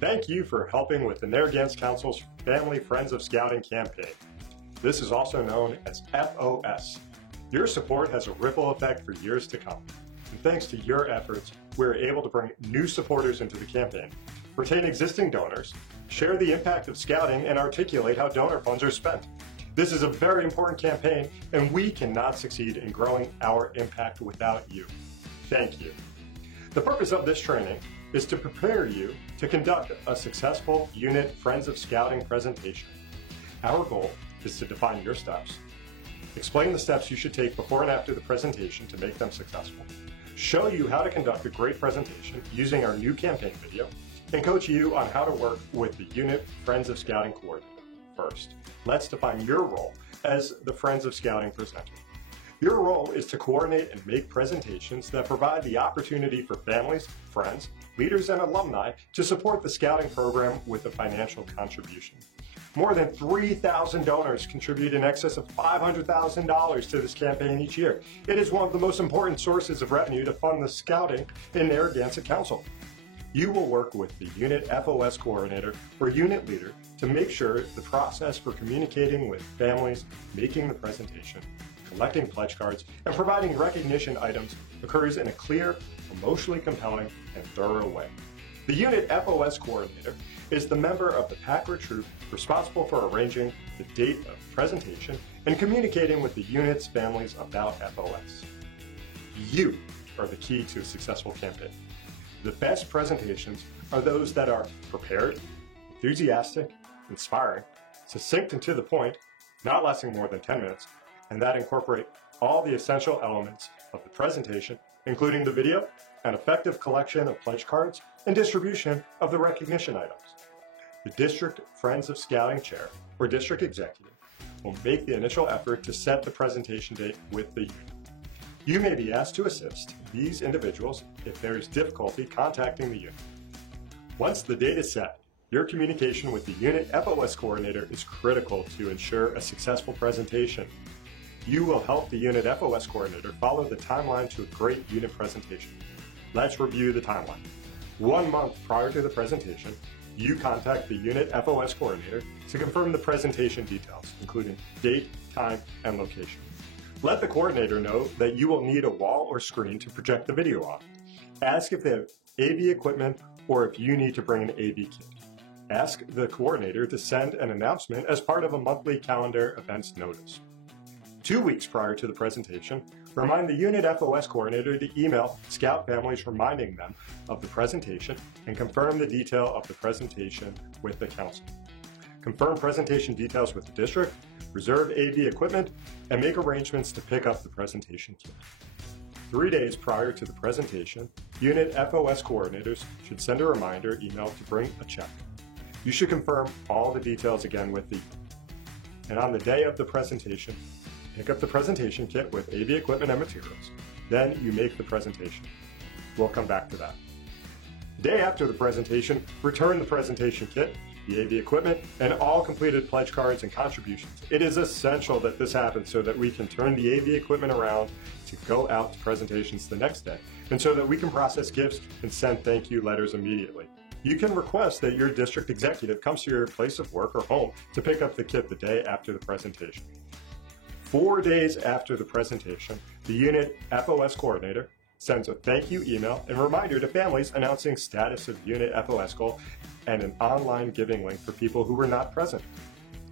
Thank you for helping with the Narragansett Council's Family Friends of Scouting campaign. This is also known as FOS. Your support has a ripple effect for years to come. And thanks to your efforts, we're able to bring new supporters into the campaign, retain existing donors, share the impact of scouting, and articulate how donor funds are spent. This is a very important campaign, and we cannot succeed in growing our impact without you. Thank you. The purpose of this training is to prepare you to conduct a successful unit Friends of Scouting presentation. Our goal is to define your steps, explain the steps you should take before and after the presentation to make them successful, show you how to conduct a great presentation using our new campaign video, and coach you on how to work with the unit Friends of Scouting coordinator. First, let's define your role as the Friends of Scouting presenter. Your role is to coordinate and make presentations that provide the opportunity for families, friends, leaders, and alumni to support the Scouting program with a financial contribution. More than 3,000 donors contribute in excess of $500,000 to this campaign each year. It is one of the most important sources of revenue to fund the Scouting in Narragansett Council. You will work with the Unit FOS coordinator or unit leader to make sure the process for communicating with families, making the presentation, collecting pledge cards, and providing recognition items occurs in a clear, emotionally compelling, and thorough way. The Unit FOS coordinator is the member of the PAC or troop responsible for arranging the date of presentation and communicating with the unit's families about FOS. You are the key to a successful campaign. The best presentations are those that are prepared, enthusiastic, inspiring, succinct and to the point, not lasting more than 10 minutes, and that incorporate all the essential elements of the presentation, including the video, an effective collection of pledge cards, and distribution of the recognition items. The District Friends of Scouting Chair, or District Executive, will make the initial effort to set the presentation date with the unit. You may be asked to assist these individuals if there is difficulty contacting the unit. Once the date is set, your communication with the Unit FOS coordinator is critical to ensure a successful presentation. You will help the Unit FOS coordinator follow the timeline to a great unit presentation. Let's review the timeline. 1 month prior to the presentation, you contact the Unit FOS coordinator to confirm the presentation details, including date, time, and location. Let the coordinator know that you will need a wall or screen to project the video on. Ask if they have AV equipment or if you need to bring an AV kit. Ask the coordinator to send an announcement as part of a monthly calendar events notice. 2 weeks prior to the presentation, remind the Unit FOS coordinator to email Scout families reminding them of the presentation and confirm the detail of the presentation with the council. Confirm presentation details with the district, reserve AV equipment, and make arrangements to pick up the presentation kit. 3 days prior to the presentation, Unit FOS coordinators should send a reminder email to bring a check. You should confirm all the details again with the unit. And on the day of the presentation, pick up the presentation kit with AV equipment and materials. Then you make the presentation. We'll come back to that. The day after the presentation, return the presentation kit, the AV equipment, and all completed pledge cards and contributions. It is essential that this happens so that we can turn the AV equipment around to go out to presentations the next day, and so that we can process gifts and send thank you letters immediately. You can request that your district executive comes to your place of work or home to pick up the kit the day after the presentation. 4 days after the presentation, the Unit FOS coordinator sends a thank you email and reminder to families announcing status of Unit FOS goal and an online giving link for people who were not present.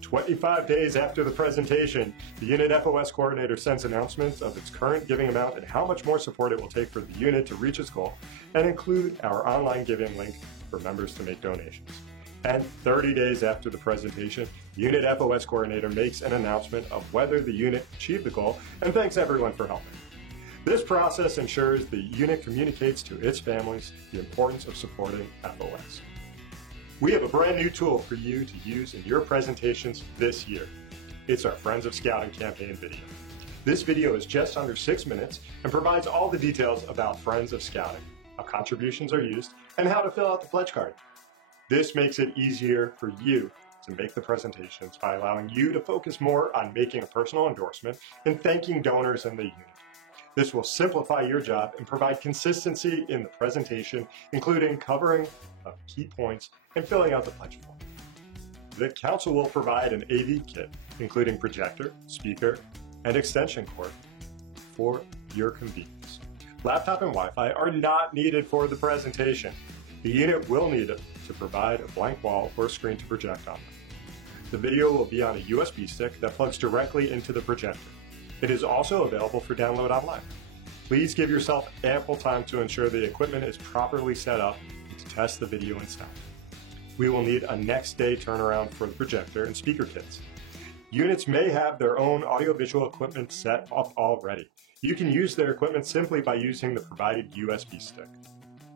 25 days after the presentation, the Unit FOS coordinator sends announcements of its current giving amount and how much more support it will take for the unit to reach its goal, and include our online giving link for members to make donations. And 30 days after the presentation, Unit FOS coordinator makes an announcement of whether the unit achieved the goal and thanks everyone for helping. This process ensures the unit communicates to its families the importance of supporting FOS. We have a brand new tool for you to use in your presentations this year. It's our Friends of Scouting campaign video. This video is just under 6 minutes and provides all the details about Friends of Scouting, how contributions are used, and how to fill out the pledge card. This makes it easier for you to make the presentations by allowing you to focus more on making a personal endorsement and thanking donors in the unit. This will simplify your job and provide consistency in the presentation, including covering of key points and filling out the pledge form. The Council will provide an AV kit, including projector, speaker, and extension cord for your convenience. Laptop and Wi-Fi are not needed for the presentation. The unit will need to provide a blank wall or screen to project on. The video will be on a USB stick that plugs directly into the projector. It is also available for download online. Please give yourself ample time to ensure the equipment is properly set up and to test the video and sound. We will need a next day turnaround for the projector and speaker kits. Units may have their own audiovisual equipment set up already. You can use their equipment simply by using the provided USB stick.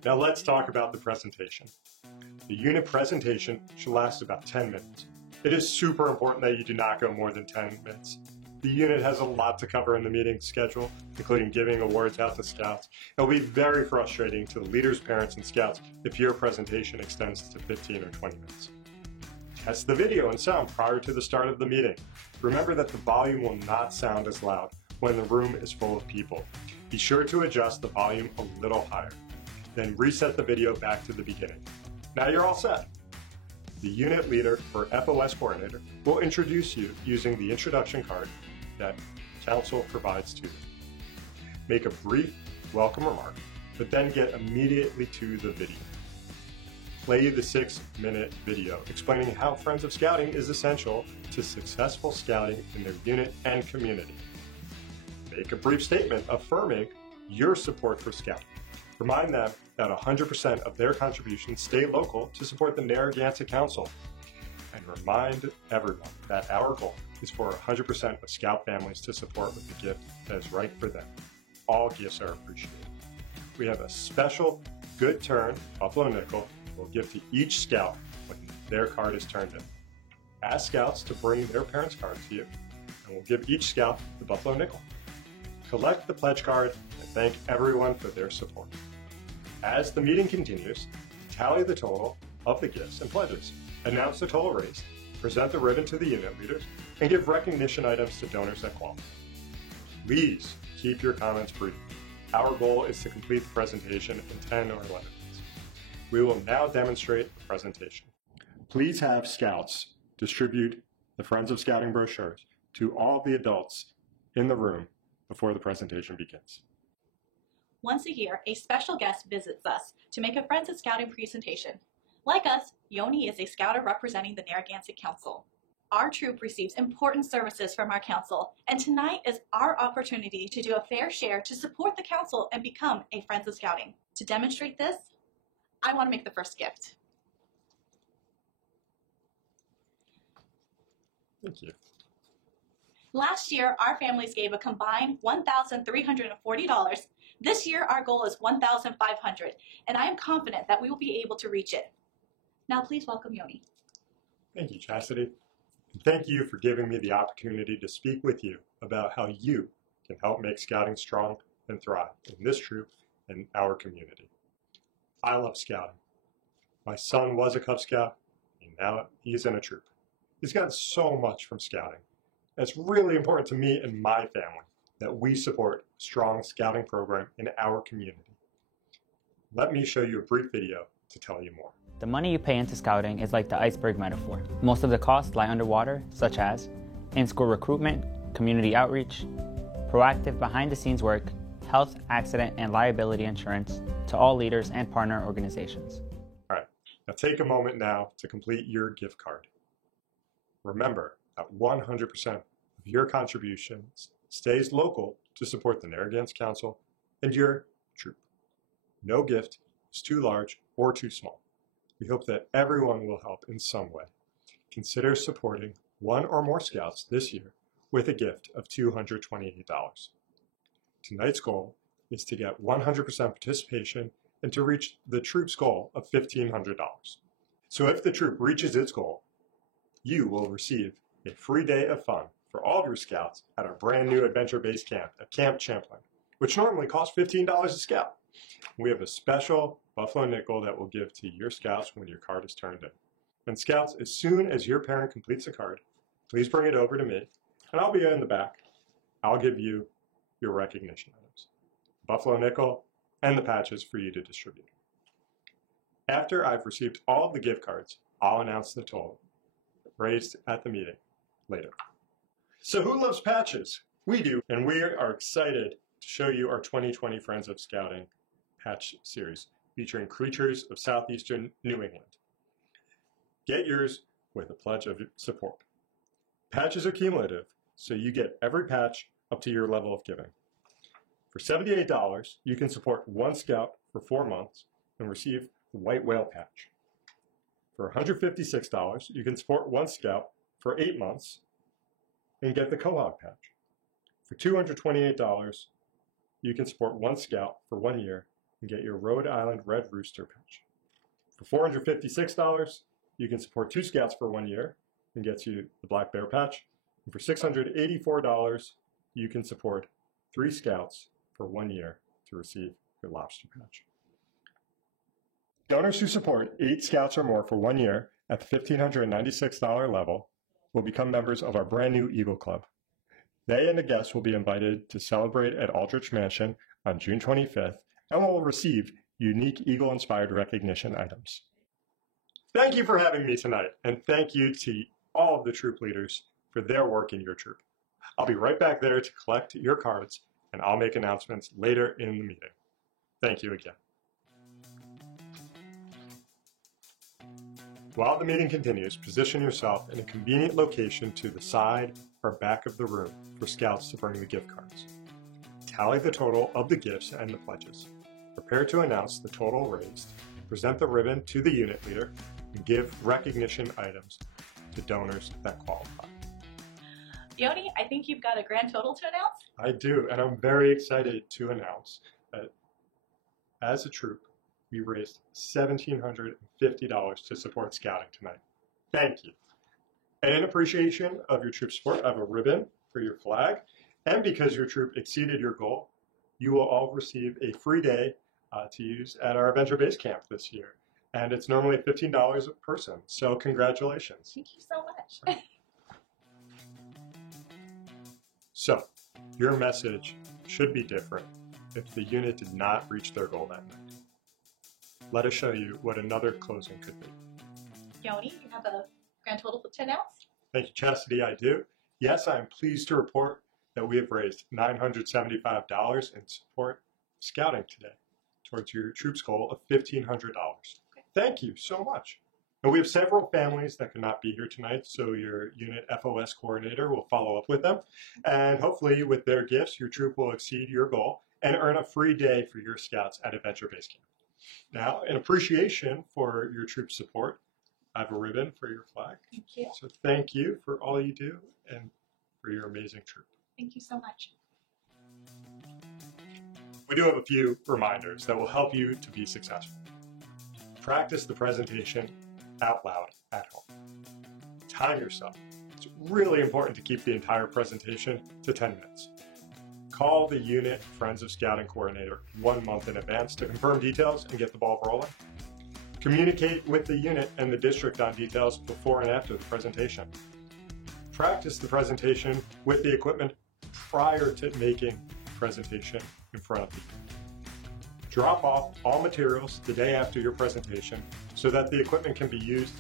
Now let's talk about the presentation. The unit presentation should last about 10 minutes. It is super important that you do not go more than 10 minutes. The unit has a lot to cover in the meeting schedule, including giving awards out to scouts. It will be very frustrating to the leaders, parents, and scouts if your presentation extends to 15 or 20 minutes. Test the video and sound prior to the start of the meeting. Remember that the volume will not sound as loud when the room is full of people. Be sure to adjust the volume a little higher. Then reset the video back to the beginning. Now you're all set. The unit leader or FOS coordinator will introduce you using the introduction card that Council provides to them. Make a brief welcome remark, but then get immediately to the video. Play the 6-minute video explaining how Friends of Scouting is essential to successful scouting in their unit and community. Make a brief statement affirming your support for Scouting. Remind them that 100% of their contributions stay local to support the Narragansett Council. And remind everyone that our goal is for 100% of Scout families to support with the gift that is right for them. All gifts are appreciated. We have a special good turn Buffalo nickel we'll give to each Scout when their card is turned in. Ask Scouts to bring their parents' cards to you, and we'll give each Scout the Buffalo nickel. Collect the pledge card and thank everyone for their support. As the meeting continues, tally the total of the gifts and pledges, announce the total raised, present the ribbon to the unit leaders, and give recognition items to donors that qualify. Please keep your comments brief. Our goal is to complete the presentation in 10 or 11 minutes. We will now demonstrate the presentation. Please have Scouts distribute the Friends of Scouting brochures to all the adults in the room before the presentation begins. Once a year, a special guest visits us to make a Friends of Scouting presentation. Like us, Yoni is a Scouter representing the Narragansett Council. Our troop receives important services from our council, and tonight is our opportunity to do a fair share to support the council and become a Friends of Scouting. To demonstrate this, I want to make the first gift. Thank you. Last year, our families gave a combined $1,340. This year, our goal is $1,500, and I am confident that we will be able to reach it. Now, please welcome Yoni. Thank you, Chastity. And thank you for giving me the opportunity to speak with you about how you can help make Scouting strong and thrive in this troop and our community. I love Scouting. My son was a Cub Scout, and now he's in a troop. He's gotten so much from Scouting. And it's really important to me and my family that we support a strong Scouting program in our community. Let me show you a brief video to tell you more. The money you pay into Scouting is like the iceberg metaphor. Most of the costs lie underwater, such as in-school recruitment, community outreach, proactive behind-the-scenes work, health, accident, and liability insurance to all leaders and partner organizations. All right, now take a moment now to complete your gift card. Remember that 100% of your contributions stays local to support the Narragansett Council and your troop. No gift is too large or too small. We hope that everyone will help in some way. Consider supporting one or more Scouts this year with a gift of $228. Tonight's goal is to get 100% participation and to reach the troop's goal of $1,500. So if the troop reaches its goal, you will receive a free day of fun for all of your Scouts at our brand new adventure-based camp at Camp Champlain, which normally costs $15 a Scout. We have a special Buffalo nickel that we'll give to your Scouts when your card is turned in. And Scouts, as soon as your parent completes the card, please bring it over to me, and I'll be in the back. I'll give you your recognition items. Buffalo Nickel, and the patches for you to distribute. After I've received all of the gift cards, I'll announce the total raised at the meeting later. So who loves patches? We do, and we are excited to show you our 2020 Friends of Scouting patch series featuring creatures of southeastern New England. Get yours with a pledge of support. Patches are cumulative, so you get every patch up to your level of giving. For $78, you can support one scout for 4 months and receive the white whale patch. For $156, you can support one scout for 8 months and get the quahog patch. For $228, you can support one scout for 1 year and get your Rhode Island red rooster patch. For $456, you can support 2 scouts for 1 year and gets you the black bear patch. And for $684, you can support 3 scouts for 1 year to receive your lobster patch. Donors who support 8 scouts or more for 1 year at the $1,596 level will become members of our brand new Eagle Club. They and the guests will be invited to celebrate at Aldrich Mansion on June 25th and will receive unique Eagle-inspired recognition items. Thank you for having me tonight, and thank you to all of the troop leaders for their work in your troop. I'll be right back there to collect your cards, and I'll make announcements later in the meeting. Thank you again. While the meeting continues, position yourself in a convenient location to the side or back of the room for scouts to bring the gift cards. Tally the total of the gifts and the pledges. Prepare to announce the total raised. Present the ribbon to the unit leader and give recognition items to donors that qualify. Yoni, I think you've got a grand total to announce? I do, and I'm very excited to announce that as a troop, we raised $1,750 to support scouting tonight. Thank you. And in appreciation of your troop support, I have a ribbon for your flag. And because your troop exceeded your goal, you will all receive a free day to use at our Adventure Base Camp this year. And it's normally $15 a person, so congratulations. Thank you so much. So, your message should be different if the unit did not reach their goal that night. Let us show you what another closing could be. Yoni, you have a grand total to announce? Thank you, Chastity, I do. Yes, I am pleased to report that we have raised $975 in support of scouting today towards your troops goal of $1,500. Okay. Thank you so much. And we have several families that could not be here tonight, so your unit FOS coordinator will follow up with them. And hopefully with their gifts, your troop will exceed your goal and earn a free day for your scouts at Adventure Base Camp. Now, in appreciation for your troop support, I have a ribbon for your flag. Thank you. So thank you for all you do and for your amazing troop. Thank you so much. We do have a few reminders that will help you to be successful. Practice the presentation out loud at home. Time yourself. It's really important to keep the entire presentation to 10 minutes. Call the unit Friends of Scouting coordinator 1 month in advance to confirm details and get the ball rolling. Communicate with the unit and the district on details before and after the presentation. Practice the presentation with the equipment prior to making the presentation in front of you. Drop off all materials the day after your presentation so that the equipment can be used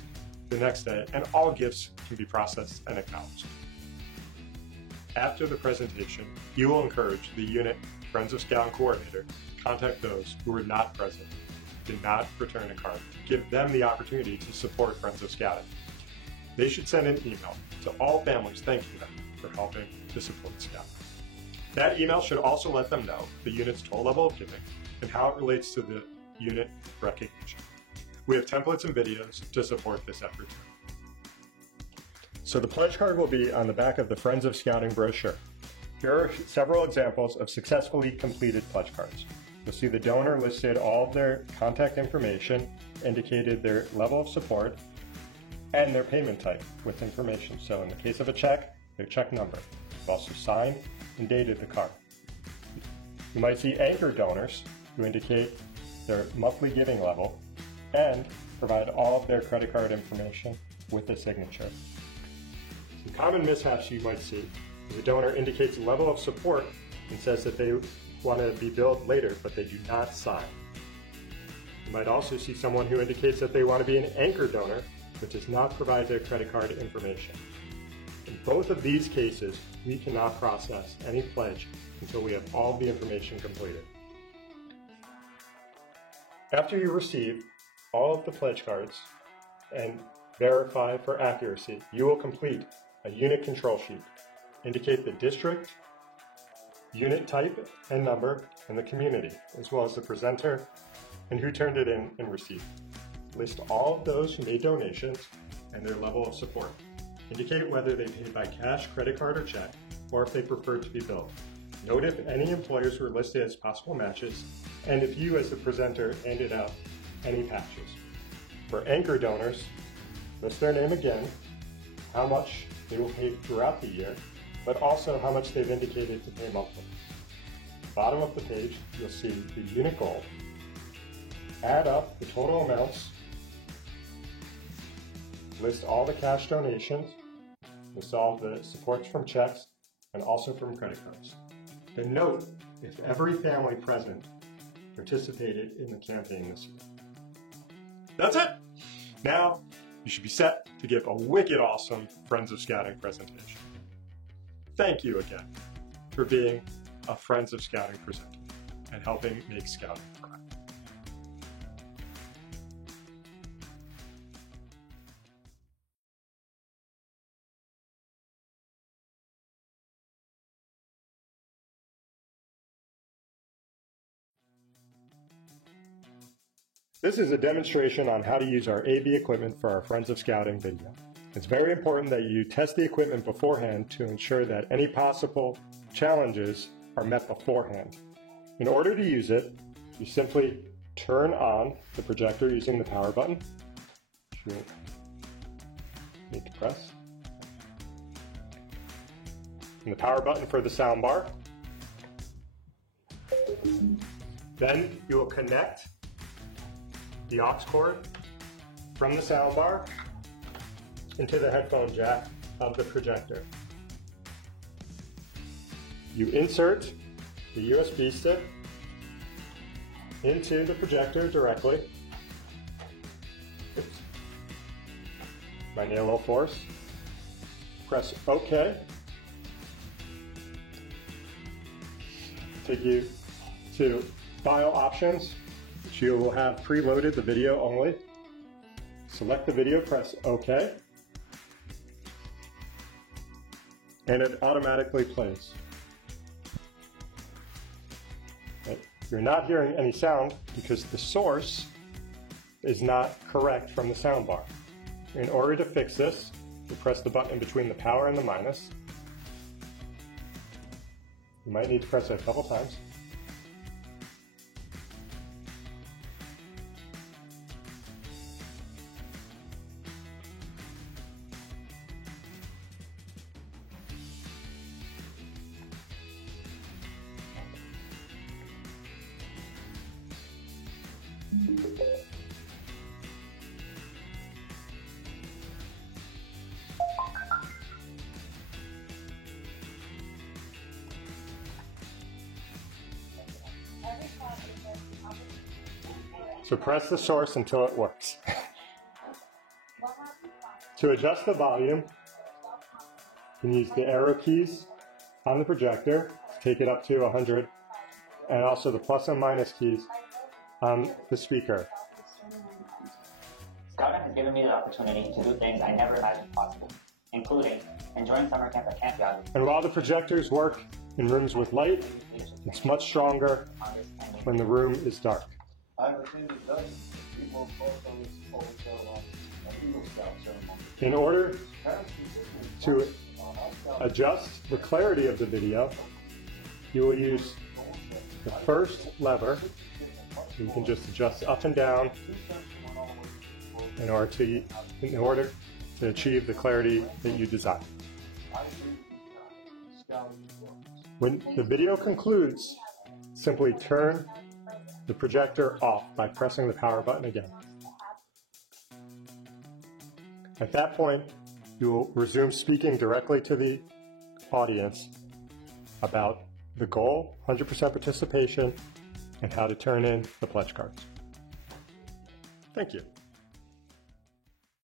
the next day and all gifts can be processed and acknowledged. After the presentation, you will encourage the unit Friends of Scouting coordinator to contact those who were not present, did not return a card, give them the opportunity to support Friends of Scouting. They should send an email to all families thanking them for helping to support Scouting. That email should also let them know the unit's total level of giving and how it relates to the unit recognition. We have templates and videos to support this effort. So the pledge card will be on the back of the Friends of Scouting brochure. Here are several examples of successfully completed pledge cards. You'll see the donor listed all of their contact information, indicated their level of support, and their payment type with information. So in the case of a check, their check number. We've also signed and dated the card. You might see anchor donors who indicate their monthly giving level and provide all of their credit card information with a signature. Some common mishaps you might see is a donor indicates a level of support and says that they want to be billed later, but they do not sign. You might also see someone who indicates that they want to be an anchor donor, but does not provide their credit card information. In both of these cases, we cannot process any pledge until we have all the information completed. After you receive all of the pledge cards and verify for accuracy, you will complete a unit control sheet. Indicate the district, unit type and number, and the community, as well as the presenter and who turned it in and received. List all of those who made donations and their level of support. Indicate whether they paid by cash, credit card, or check, or if they preferred to be billed. Note if any employers were listed as possible matches, and if you as the presenter handed out any patches. For anchor donors, list their name again, how much they will pay throughout the year, but also how much they've indicated to pay monthly. Bottom of the page, you'll see the unit goal. Add up the total amounts, list all the cash donations, list all the supports from checks, and also from credit cards. Then note if every family present participated in the campaign this year. That's it! Now, you should be set to give a wicked awesome Friends of Scouting presentation. Thank you again for being a Friends of Scouting presenter and helping make Scouting thrive. This is a demonstration on how to use our AV equipment for our Friends of Scouting video. It's very important that you test the equipment beforehand to ensure that any possible challenges are met beforehand. In order to use it, you simply turn on the projector using the power button, which you need to press, and the power button for the sound bar. Then you will connect the aux cord from the soundbar into the headphone jack of the projector. You insert the USB stick into the projector directly. Oops. Might need a little force. Press OK. Take you to File Options, which you will have preloaded the video only. Select the video, press OK, and it automatically plays. You're not hearing any sound because the source is not correct from the soundbar. In order to fix this, you press the button between the power and the minus. You might need to press it a couple times. So press the source until it works. To adjust the volume, you can use the arrow keys on the projector to take it up to 100, and also the plus and minus keys on the speaker. Scouting has given me the opportunity to do things I never imagined possible, including enjoying summer camp at Camp Valley. And while the projectors work in rooms with light, it's much stronger when the room is dark. In order to adjust the clarity of the video, you will use the first lever. You can just adjust up and down in order to achieve the clarity that you desire. When the video concludes, simply turn the projector off by pressing the power button again. At that point, you will resume speaking directly to the audience about the goal, 100% participation, and how to turn in the pledge cards. Thank you.